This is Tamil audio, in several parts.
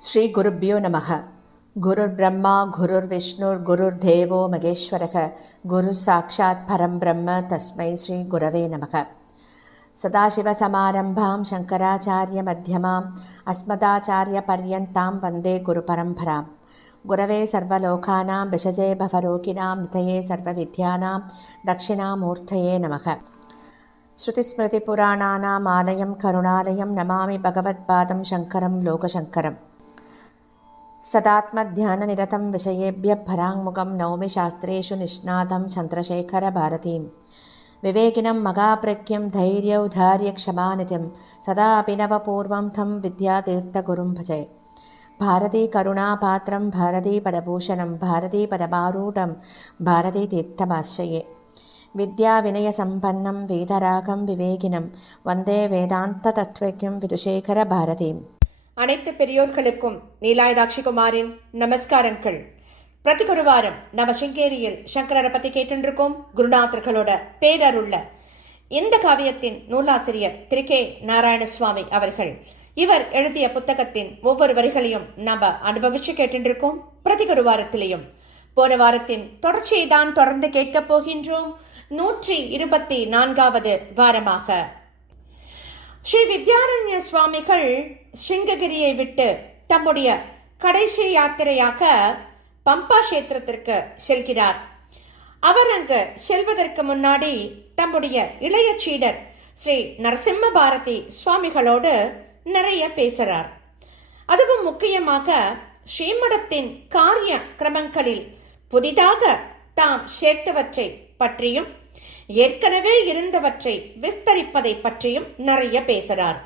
ஸ்ரீ குருப்யோ நமக. குருர் பிரம்மா குருர் விஷ்ணுர் குருர் தேவோ மகேஸ்வரக குரு சாட்சாத் பரம் பிரம்ம தஸ்மை ஸ்ரீ குரவே நமக. சதாசிவசமாரம்பாம் சங்கராச்சாரிய மத்தியமாம் அஸ்மதாச்சாரிய பர்யந்தாம் வந்தே குரு பரம்பராம். குரவே சர்வலோகானாம் விஷஜே பவரோகிணாம் நிதயே சர்வவித்யானாம் தட்சிணாமூர்த்தயே நமக. ஸ்ருதிஸ்மிருதிபுராணானாம் ஆலயம் கருணாலயம் நமாமி பகவத்பாதம் சங்கரம் லோகசங்கரம். சதாத்மத்யானநிரதம் விஷயேபிய பராங்முகம் நௌமி சாஸ்திரேஷு நிஷ்ணாதம் சந்திரசேகர பாரதீம். விவேகினம் மகாபிரக்யம் தைரியௌதாரிய க்ஷமாநிதிம் சதா அபிநவபூர்வம் தம் வித்யாதீர்த்தகுரும் பஜே. பாரதி கருணாபாத்திரம் பாரதி பதபூஷணம் பாரதி பதபாரூடம் பாரதி தீர்த்தமாஸ்ரயே. வித்யா வினய சம்பன்னம் வேதராகம் விவேகினம் வந்தே வேதாந்த தத்வக்யம் விதுஷேகர பாரதீம். அனைத்து பெரியோர்களுக்கும் நீலாயுதாட்சிகுமாரின் நமஸ்காரங்கள். பிரதி குருவாரம் நம்ம சிங்கேரியில் சங்கரரை பத்தி கேட்டுருக்கோம். குருநாதர்களோட பேரருள்ள இந்த காவியத்தின் நூலாசிரியர் திரு கே நாராயணசுவாமி அவர்கள். இவர் எழுதிய புத்தகத்தின் ஒவ்வொரு வரிகளையும் நம்ம அனுபவிச்சு கேட்டுருக்கோம். பிரதி குருவாரத்திலையும் போன வாரத்தின் தொடர்ச்சியை தான் தொடர்ந்து கேட்கப் போகின்றோம். 124வது வாரமாக ஸ்ரீ வித்யாரண்ய சுவாமிகள் சிங்ககிரியை விட்டு தம்முடைய கடைசி யாத்திரையாக பம்பா கஷேத்திரத்திற்கு செல்கிறார். அவர் அங்கு செல்வதற்கு முன்னாடி தம்முடைய இளைய சீடர் ஸ்ரீ நரசிம்ம பாரதி சுவாமிகளோடு நிறைய பேசுறார். அதுவும் முக்கியமாக ஸ்ரீமடத்தின் காரிய கிரமங்களில் புதிதாக தாம் சேர்த்தவற்றை பற்றியும் ஏற்கனவே இருந்தவற்றை விஸ்தரிப்பதை பற்றியும் நிறைய பேசுகிறார்.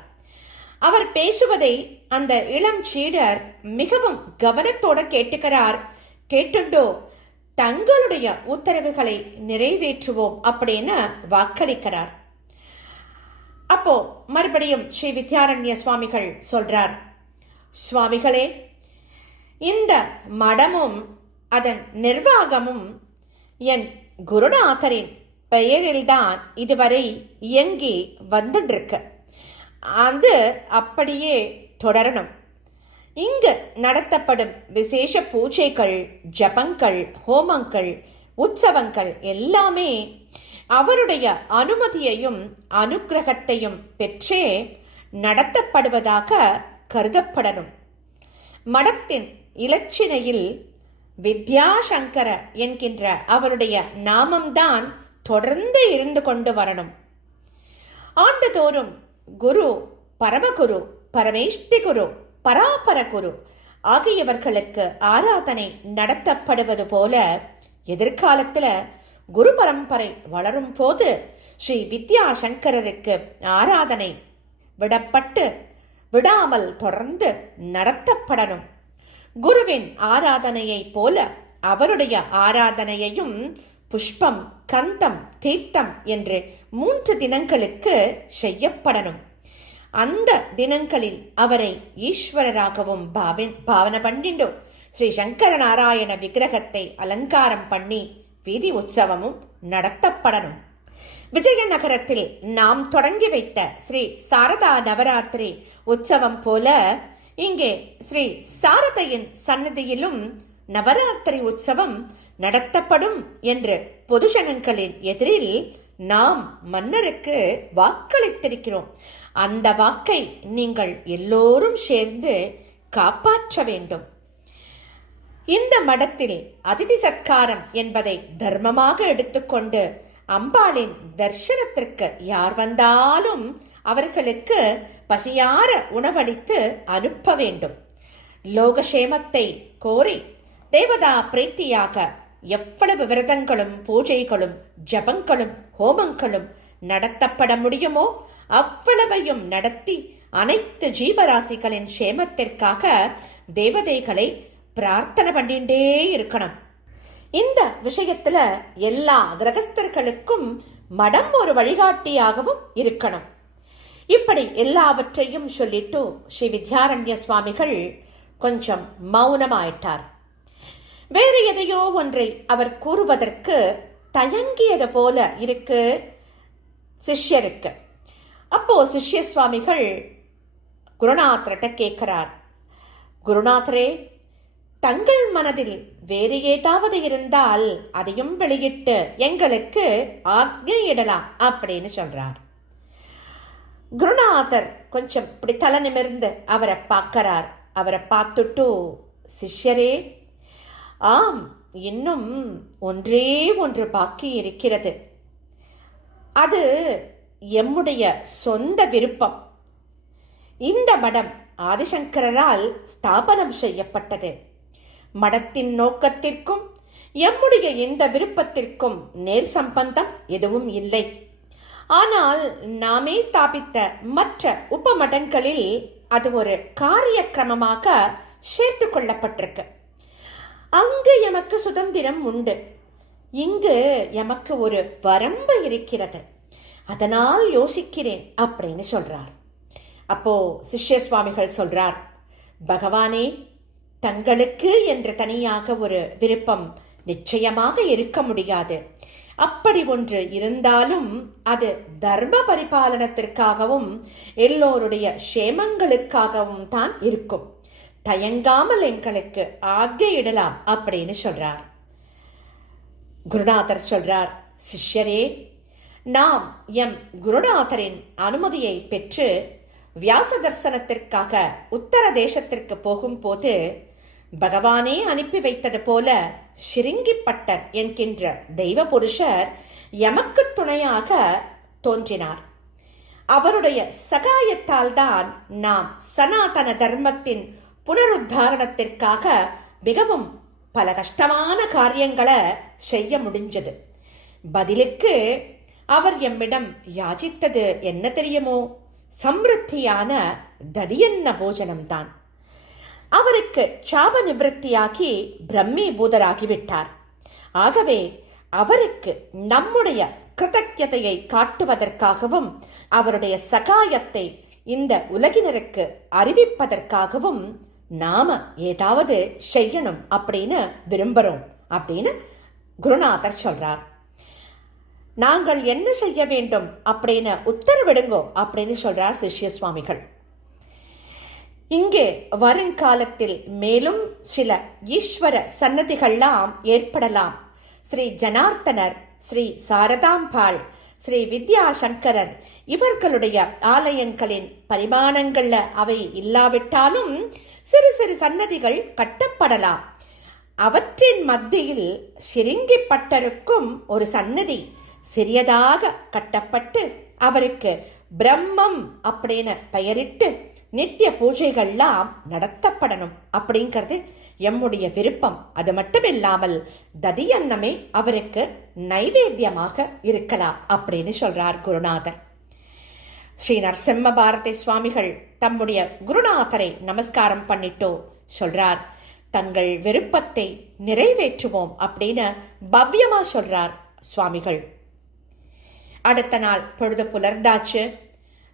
அவர் பேசுவதை அந்த இளம் சீடர் மிகவும் கவனத்தோட கேட்டுக்கிறார். கேட்டுண்டோ தங்களுடைய உத்தரவுகளை நிறைவேற்றுவோம் அப்படின்னு வாக்களிக்கிறார். அப்போ மறுபடியும் ஸ்ரீ வித்யாரண்ய சுவாமிகள் சொல்றார், சுவாமிகளே, இந்த மடமும் அதன் நிர்வாகமும் என் குருநாதரின் பெயரில்தான் இதுவரை இயங்கி வந்துருக்கு. அது அப்படியே தொடரணும். இங்கு நடத்தப்படும் விசேஷ பூஜைகள், ஜபங்கள், ஹோமங்கள், உற்சவங்கள் எல்லாமே அவருடைய அனுமதியையும் அனுக்கிரகத்தையும் பெற்றே நடத்தப்படுவதாக கருதப்படணும். மடத்தின் இலச்சினையில் வித்யாசங்கர என்கின்ற அவருடைய நாமம்தான் தொடர்ந்து இருந்து கொண்டு வரணும். ஆண்டுதோறும் குரு, பரமகுரு, பரமேஷ்டி குரு, பராபர குரு ஆகியவர்களுக்கு ஆராதனை நடத்தப்படுவது போல எதிர்காலத்துல குரு பரம்பரை வளரும் போது ஸ்ரீ வித்யாசங்கரருக்கு ஆராதனை விடப்பட்டு விடாமல் தொடர்ந்து நடத்தப்படணும். குருவின் ஆராதனையை போல அவருடைய ஆராதனையையும் புஷ்பம், கந்தம், தீர்த்தம் என்று 3 தினங்களுக்கு செய்யப்படணும். அந்த தினங்களில் அவரை ஈஸ்வரராகவும் பாவனை பண்ணிண்டோ ஸ்ரீ சங்கர நாராயண விக்கிரகத்தை அலங்காரம் பண்ணி வீதி உற்சவமும் நடத்தப்படணும். விஜயநகரத்தில் நாம் தொடங்கி வைத்த ஸ்ரீ சாரதா நவராத்திரி உற்சவம் போல இங்கே ஸ்ரீ சாரதையின் சன்னதியிலும் நவராத்திரி உற்சவம் நடத்தப்படும் என்று பொதுஜனங்களின் எதிரில் நாம் மன்னருக்கு வாக்களித்திருக்கிறோம். அந்த வாக்கை நீங்கள் எல்லோரும் சேர்ந்து காப்பாற்ற வேண்டும். இந்த மடத்தில் அதிதி சத்காரம் என்பதை தர்மமாக எடுத்துக்கொண்டு அம்பாளின் தர்சனத்திற்கு யார் வந்தாலும் அவர்களுக்கு பசியார உணவளித்து அனுப்ப வேண்டும். லோகக்ஷேமத்தை கோரி தேவதா பிரீத்தியாக எவ்வளவு விரதங்களும் பூஜைகளும் ஜபங்களும் ஹோமங்களும் நடத்தப்பட முடியுமோ அவ்வளவையும் நடத்தி அனைத்து ஜீவராசிகளின் சேமத்திற்காக தேவதைகளை பிரார்த்தனை பண்ணிட்டே இருக்கணும். இந்த விஷயத்துல எல்லா கிரகஸ்தர்களுக்கும் மடம் ஒரு வழிகாட்டியாகவும் இருக்கணும். இப்படி எல்லாவற்றையும் சொல்லிட்டு ஸ்ரீ வித்யாரண்ய சுவாமிகள் கொஞ்சம் மௌனமாயிட்டார். வேறு எதையோ ஒன்றை அவர் கூறுவதற்கு தயங்கியது போல இருக்கு சிஷ்யருக்கு. அப்போ சிஷ்ய சுவாமிகள் குருநாதர்கிட்ட கேட்கிறார், குருநாதரே, தங்கள் மனதில் வேறு ஏதாவது இருந்தால் அதையும் வெளியிட்டு எங்களுக்கு ஆக்ஞையிடலாம் அப்படின்னு சொல்றார். குருநாதர் கொஞ்சம் இப்படி தலை நிமிர்ந்து அவரை பார்க்கிறார். அவரை பார்த்துட்டு, சிஷ்யரே, ஆம், இன்னும் ஒன்றே ஒன்று பாக்கி இருக்கிறது. அது எம்முடைய சொந்த விருப்பம். இந்த மடம் ஆதிசங்கரால் ஸ்தாபனம் செய்யப்பட்டது. மடத்தின் நோக்கத்திற்கும் எம்முடைய இந்த விருப்பத்திற்கும் நேர் சம்பந்தம் எதுவும் இல்லை. ஆனால் நாமே ஸ்தாபித்த மற்ற உபமடங்களில் அது ஒரு காரியக்கிரமமாக சேர்த்து கொள்ளப்பட்டிருக்கு. அங்கு எமக்கு சுதந்திரம் உண்டு. இங்கு எமக்கு ஒரு வரம்பு இருக்கிறது. அதனால் யோசிக்கிறேன் அப்படின்னு சொல்றார். அப்போ சிஷ்ய சுவாமிகள் சொல்றார், பகவானே, தங்களுக்கு என்று தனியாக ஒரு விருப்பம் நிச்சயமாக இருக்க முடியாது. அப்படி ஒன்று இருந்தாலும் அது தர்ம பரிபாலனத்திற்காகவும் எல்லோருடைய சேமங்களுக்காகவும் தான் இருக்கும். தயங்காமல் எங்களுக்கு ஆக்ஞையிடலாம் அப்படின்னு சொல்றார். குருநாதர் சொல்றார், சிஷ்யரே, நாம் எம் குருநாதரின் அனுமதியை பெற்று வியாச தர்சனத்திற்காக உத்தர தேசத்திற்கு போகும்போது பகவானே அனுப்பி வைத்தது போல சிருங்கிப்பட்டர் என்கின்ற தெய்வ புருஷர் எமக்கு துணையாக தோன்றினார். அவருடைய சகாயத்தால் தான் நாம் சனாதன தர்மத்தின் புனருத்தாரணத்திற்காக மிகவும் பல கஷ்டமான காரியங்களை செய்ய முடிஞ்சது. பதிலுக்கு அவர் எம்மிடம் யாசித்தது என்ன தெரியுமோ? சம்ருத்தியான ததியன்ன போஜனம்தான். அவருக்கு சாப நிவர்த்தியாகி பிரம்மீபூதராகிவிட்டார். ஆகவே அவருக்கு நம்முடைய கிருதஜதையை காட்டுவதற்காகவும் அவருடைய சகாயத்தை இந்த உலகினருக்கு அறிவிப்பதற்காகவும் நாம ஏதாவது செய்யணும் அப்படின்னு விரும்புறோம் அப்படின்னு குருநாதர் சொல்றார். நாங்கள் என்ன செய்ய வேண்டும் அப்படின்னு உத்தரவிடுங்கோ அப்படின்னு சொல்றார் சிஷ்ய சுவாமிகள். இங்கே வருங்காலத்தில் மேலும் சில ஈஸ்வர சன்னதிகள்லாம் ஏற்படலாம். ஸ்ரீ ஜனார்த்தனர், ஸ்ரீ சாரதாம்பாள், ஸ்ரீ வித்யாசங்கரர் இவர்களுடைய ஆலயங்களின் பரிமாணங்கள்ல அவை இல்லாவிட்டாலும் சிறு சிறு சன்னதிகள் கட்டப்படலாம். அவற்றின் மத்தியில் சிருங்கிப்பட்டருக்கும் ஒரு சன்னதி சிறியதாக கட்டப்பட்டு அவருக்கு பிரம்மம் அப்படின்னு பெயரிட்டு நித்திய பூஜைகள்லாம் நடத்தப்படணும் அப்படிங்கிறது எம்முடைய விருப்பம். அது மட்டும் இல்லாமல் ததியன்னமே அவருக்கு நைவேத்தியமாக இருக்கலாம் அப்படின்னு சொல்றார் குருநாதர். ஸ்ரீ நரசிம்ம பாரதி சுவாமிகள் தம்முடைய குருநாதரை நமஸ்காரம் பண்ணிட்டோ சொல்றார், தங்கள் விருப்பத்தை நிறைவேற்றுவோம் அப்படின்னு பவ்யமா சொல்றார் சுவாமிகள். அடுத்த நாள் பொழுது புலர்ந்தாச்சு.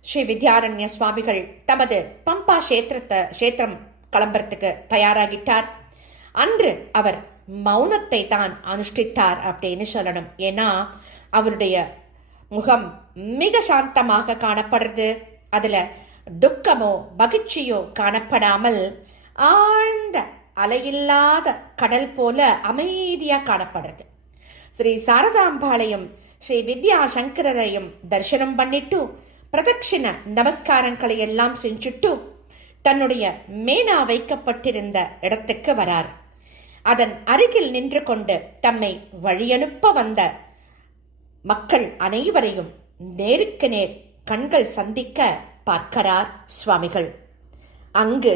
ஸ்ரீ வித்யாரண்ய சுவாமிகள் தமது பம்பா கஷேத்திரம் கிளம்புறதுக்கு தயாராகிட்டார். அன்று அவர் மௌனத்தை தான் அனுஷ்டித்தார் அப்படின்னு சொல்லணும். ஏன்னா அவருடைய முகம் மிக சாந்தமாக காணப்படுறது. அதுல துக்கமோ மகிழ்ச்சியோ காணப்படாமல் ஆழ்ந்த அலையில்லாத கடல் போல அமைதியா காணப்படுறது. ஸ்ரீ சாரதாம்பாளையும் ஸ்ரீ வித்யாசங்கரையும் தரிசனம் பண்ணிட்டு பிரதட்சிண நமஸ்காரங்களை எல்லாம் செஞ்சுட்டு தன்னுடைய மேனா வைக்கப்பட்டிருந்த இடத்துக்கு வரார். அதன் அருகில் நின்று கொண்டு தம்மை வழியனுப்ப வந்த மக்கள் அனைவரையும் நேருக்கு நேர் கண்கள் சந்திக்க பார்க்கிறார் சுவாமிகள். அங்கு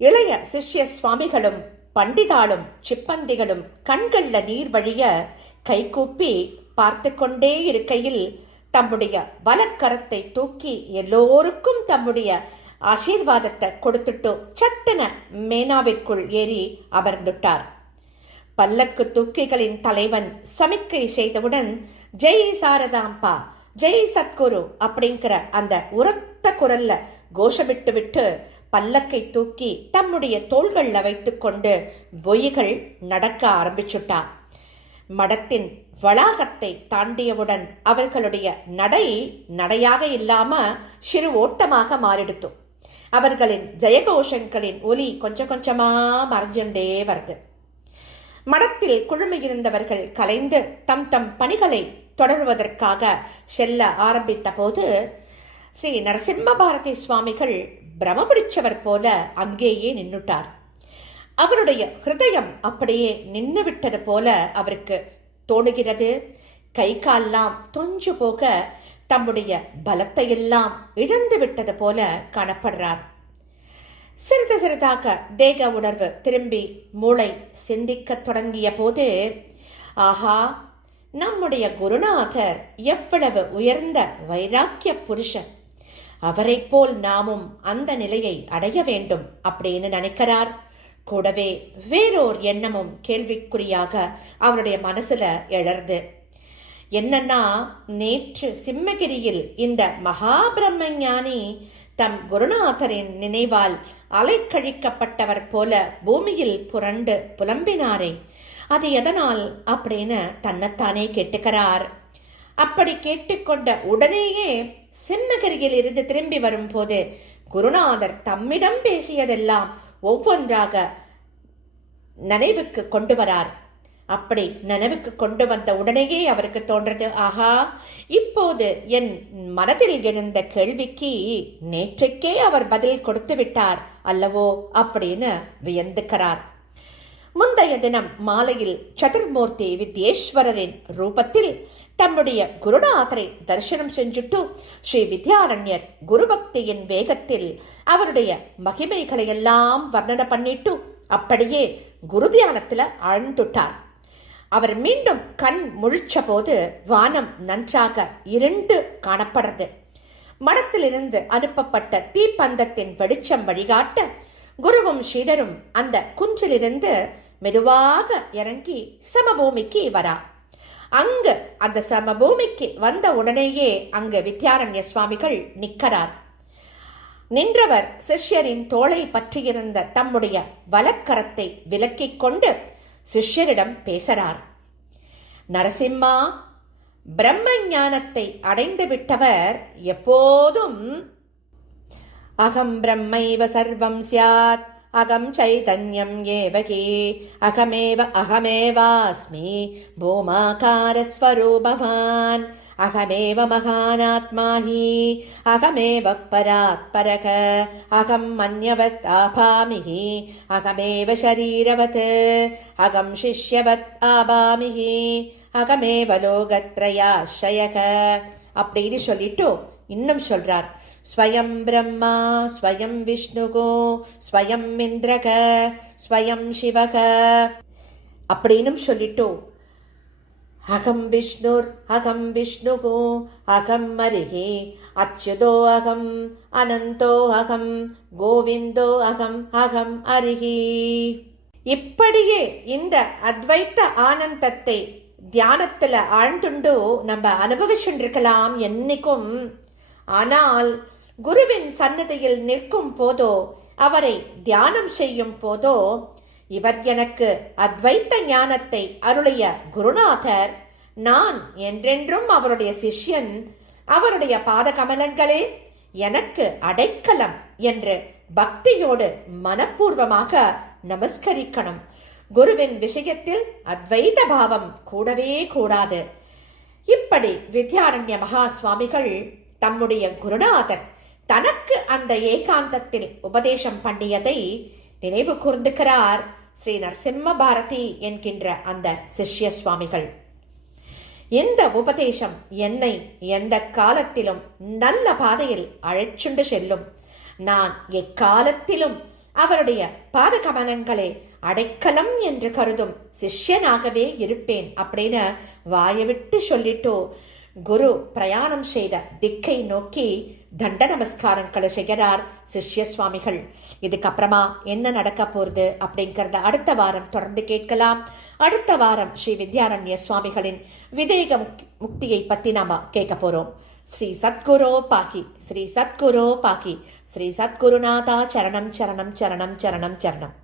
இளைய சிஷ்ய சுவாமிகளும் பண்டிதாளும் சிப்பந்திகளும் கண்கள்ல நீர் வழிய கைகூப்பி பார்த்து கொண்டே இருக்கையில் தம்முடைய வலக்கரத்தை தூக்கி எல்லோருக்கும் தம்முடைய ஆசீர்வாதத்தை கொடுத்துட்டு சட்டென மேனாவிற்குள் ஏறி அமர்ந்துட்டார். பல்லக்கு தூக்கிகளின் தலைவன் சமிக்கை செய்தவுடன் ஜெய் சாரதாம்பா, ஜெய் சத்குரு அப்படிங்கிற அந்த உரத்த குரல்ல கோஷமிட்டு விட்டு பல்லக்கை தூக்கி தம்முடைய தோள்கள்ல வைத்துக் கொண்டு பொய்கள் நடக்க ஆரம்பிச்சுட்டார். மடத்தின் வளாகத்தை தாண்டியவுடன் அவர்களுடைய நடை நடையாக இல்லாம சிறு ஓட்டமாக மாறிடுத்து. அவர்களின் ஜெயகோஷங்களின் ஒலி கொஞ்சம் கொஞ்சமா மறைஞ்சுண்டே வருது. மடத்தில் குழுமியிருந்தவர்கள் கலைந்து தம் தம் பணிகளை தொடர்வதற்காக செல்ல ஆரம்பித்த போது ஸ்ரீ நரசிம்ம பாரதி சுவாமிகள் பிரம பிடிச்சவர் போல அங்கேயே நின்னுட்டார். அவருடைய ஹிருதயம் அப்படியே நின்று விட்டது போல அவருக்கு தோணுகிறது. கை கால்லாம் தொஞ்சு போக தம்முடைய பலத்தையெல்லாம் இழந்து விட்டது போல காணப்படுறார். சிறிது சிறிதாக தேக உணர்வு திரும்பி மூளை சிந்திக்க தொடங்கிய போது, ஆஹா, நம்முடைய குருநாதர் எவ்வளவு உயர்ந்த வைராக்கிய புருஷன், அவரை போல் நாமும் அந்த நிலையை அடைய வேண்டும் அப்படின்னு நினைக்கிறார். கூடவே வேறோர் எண்ணமும் கேள்விக்குறியாக அவருடைய மனசுல எழறது. என்னன்னா, நேற்று சிம்மகிரியில் இந்த மகாபிரம்ம ஞானி தம் குருநாதரின் நினைவால் அலைக்கழிக்கப்பட்டவர் போல பூமியில் புரண்டு புலம்பினாரே, அது எதனால் அப்படின்னு தன்னைத்தானே கேட்டுக்கிறார். அப்படி கேட்டுக்கொண்ட உடனேயே சிம்மகிரியில் இருந்து திரும்பி வரும்போது குருநாதர் தம்மிடம் பேசியதெல்லாம் ஒவ்வொன்றாக நினைவுக்கு கொண்டு வரார். அப்படி நினைவுக்கு கொண்டு வந்த உடனேயே அவருக்கு தோன்றது, ஆஹா, இப்போது என் மனதில் எழுந்த கேள்விக்கு நேற்றைக்கே அவர் பதில் கொடுத்து விட்டார் அல்லவோ அப்படின்னு வியந்துக்கிறார். முந்தைய தினம் மாலையில் சதுர்மூர்த்தி வித்யேஸ்வரரின் ரூபத்தில் தம்முடைய குருநாதரை தரிசனம் செஞ்சுட்டு ஸ்ரீ வித்யாரண்யர் குருபக்தியின் வேகத்தில் அவருடைய மகிமைகளை எல்லாம் வர்ணனை பண்ணிட்டு அப்படியே குரு தியானத்துல ஆழ்ந்துட்டார். அவர் மீண்டும் கண் முழிச்ச போது வானம் நன்றாக இருண்டு காணப்படுறது. மடத்திலிருந்து அனுப்பப்பட்ட தீப்பந்தத்தின் வெளிச்சம் வழிகாட்ட குருவும் ஸ்ரீடரும் அந்த குன்றிலிருந்து மெதுவாக இறங்கி சமபூமிக்கு வரா. அங்கு அந்த சமபூமிக்கு வந்த உடனேயே அங்கு வித்யாரண்ய சுவாமிகள் நிற்கிறார். நின்றவர் சிஷ்யரின் தோளை பற்றியிருந்த தம்முடைய வலக்கரத்தை விலக்கிக் கொண்டு சிஷ்யரிடம் பேசுறார். நரசிம்மா, பிரம்ம ஞானத்தை அடைந்து விட்டவர் எப்போதும் அகம் பிரம்மைவ சர்வம் ஸ்யாத், அகம் சைதன்யம் ஏவகி, அகமேவ அகமேவாஸ்மி, பூமாகார ஸ்வரூபவான், அகமேவ மகானாத்மா ஹி, அகமேவ பராத் பரக, அகம் மன்யவத் ஆபாமிஹி, அகமேவ ஷரீரவத், அகம் சிஷ்யவத் ஆபாமிஹி, அகமேவ லோகத்ரயாஸ்ரயக அப்படின்னு சொல்லிட்டு இன்னும் சொல்றார். ஸ்வயம் பிரம்மா, ஸ்வயம் விஷ்ணுகோ, ஸ்வயம் இந்திரக, ஸ்வயம் சிவக அப்படின்னும் சொல்லிட்டு அகம் விஷ்ணுர் அகம் விஷ்ணுகோ அகம் மரிஹி, அச்சுதோ அகம், அனந்தோ அகம், கோவிந்தோ அகம், அகம் அரிஹி. இப்படியே இந்த அத்வைத்த ஆனந்தத்தை தியானத்துல ஆழ்ந்துண்டு நம்ம அனுபவிச்சுருக்கலாம் என்னைக்கும். ஆனால் குருவின் சன்னதியில் நிற்கும் போதோ, அவரை தியானம் செய்யும் போதோ, இவர் எனக்கு அத்வைத்த ஞானத்தை அருளிய குருநாதர், நான் என்றென்றும் அவருடைய சிஷ்யன், அவருடைய பாதகமலங்களே எனக்கு அடைக்கலம் என்று பக்தியோடு மனப்பூர்வமாக நமஸ்கரிக்கணும். குருவின் விஷயத்தில் அத்வைத பாவம் கூடவே கூடாது. இப்படி வித்யாரண்ய மகா சுவாமிகள் தம்முடைய குருநாதர் தனக்கு அந்த ஏகாந்தத்தில் உபதேசம் பண்ணியதை நினைவு கூர்ந்துக்கிறார் ஸ்ரீ நரசிம்ம பாரதி என்கின்ற அந்த சிஷ்ய சுவாமிகள். இந்த உபதேசம் என்னை எந்த காலத்திலும் நல்ல பாதையில் அழைச்சுண்டு செல்லும். நான் எக்காலத்திலும் அவருடைய பாதகமனங்களே அடைக்கலம் என்று கருதும் சிஷ்யனாகவே இருப்பேன் அப்படின்னு வாயவிட்டு சொல்லிட்டோ குரு பிரயாணம் செய்த திக்கை நோக்கி தண்ட நமஸ்காரங்களை செய்கிறார் சிஷ்ய சுவாமிகள். இதுக்கப்புறமா என்ன நடக்க போறது அப்படிங்கறத அடுத்த வாரம் தொடர்ந்து கேட்கலாம். அடுத்த வாரம் ஸ்ரீ வித்யாரண்ய சுவாமிகளின் விதேக முக்தியை பத்தி நாம கேட்க போறோம். ஸ்ரீ சத்குரோ பாகி, ஸ்ரீ சத்குரோ பாகி, ஸ்ரீ சத்குருநாதா சரணம் சரணம் சரணம் சரணம் சரணம்.